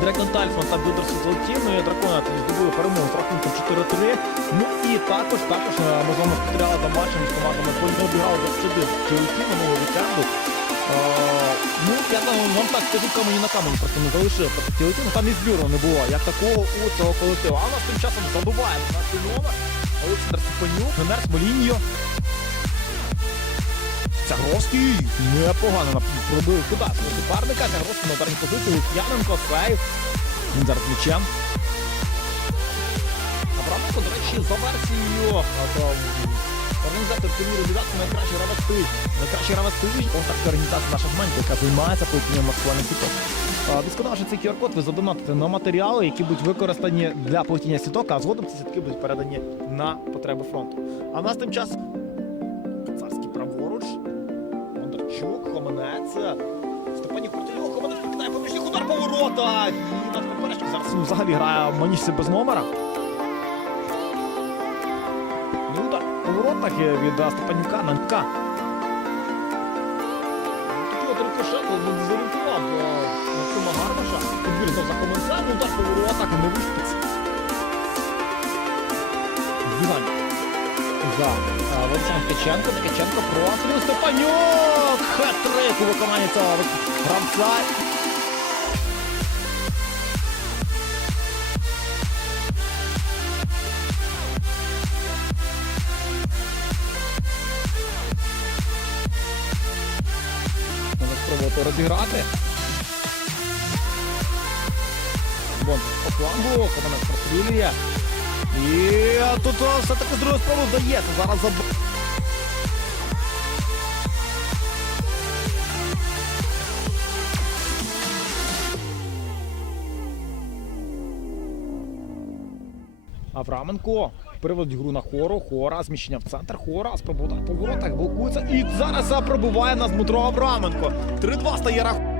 Дракон Тальсман та Бюдерс золоті. Ну і дракона здобули перемогу з рахунком 4-3. Ну і також, також е, ми з вами спостерігали за матчем з командами Польно обіграли за сюди TLT минулого вікенду. Е, ну, я там вам так скажу, камені на камені просто не залишив ну там і збіру не було, як такого у цього колективу. А нас тим часом забуває наш номер. Олександр Степанюк, Генер Смоліньо. Цягровський непогано пробив куди свого суперника. Цягровський на ударній позиції. Лук'яненко, Сейв. Він зараз м'ячем. Абраменко, до речі, за версією м, організатор турніру «Дев'ятка» найкращий гравець тижня. Найкращий гравець тижня. Контактна організація наша жменька, яка займається плетінням маскувальних сіток. А, Відсконавши цей QR-код, ви задонатите на матеріали, які будуть використані для плетіння сіток, а згодом ці сітки будуть передані на потреби фронту. А в нас тим часом Бондарчук, Хоменець. Степанів Куртильов, Хоменець покидає помічник удар поворота. І над поперечком зараз взагалі грає в без номера. Ну удар поворотах від Степанюка на Нка. Такий от рикошет зорієнтував Максима Гармаша. Підбір за Хоменця, ну удар поворотах не виспиться. Збігання за Владиславом Ткаченко. Ткаченко простріл Степанюк! Хет-трик у виконанні цього гравця. Розіграти. Вон по флангу, команда прострілює. І тут все-таки з другої спроби вдається. Зараз заб... Авраменко переводить гру на хору. Хора, зміщення в центр. Хора спробує по воротах, блокується. І зараз а, пробиває нас Дмитро Авраменко. 3-2 стає рахунок.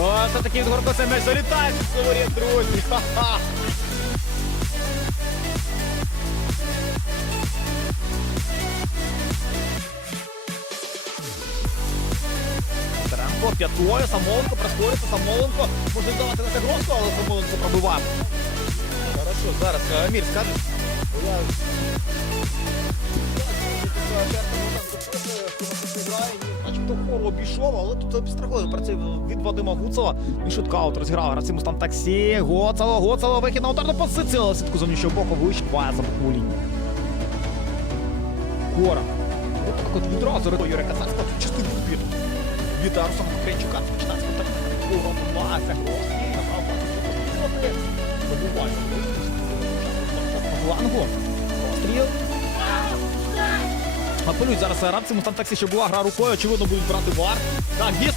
О, все-таки від Горкоса м'яч залітає під суверен, друзі. Ха-ха. Теремко п'ятою, Самоленко, прискорюється, Самоленко. Може здавати на Сегровського, але Самоленко пробиває. Хорошо, зараз е, Амір скаже. Обійшов, але тут обстрахує працює від Вадима Гуцова. І шуткаут розіграв. Гравцем стан таксі. Гоцало, Гоцало, вихід на ударну позицію. Але сітку зовнішнього боку вищипає за лінію. Кора. От так от відразу рятує Юрія Кацарського. Тут частину відбір. Від Це Гроський. Набрав багато. Забуває. По флангу. Постріл. Апелюють зараз гравці Мустан таксі, що була гра рукою, очевидно будуть брати вар. Так, біс.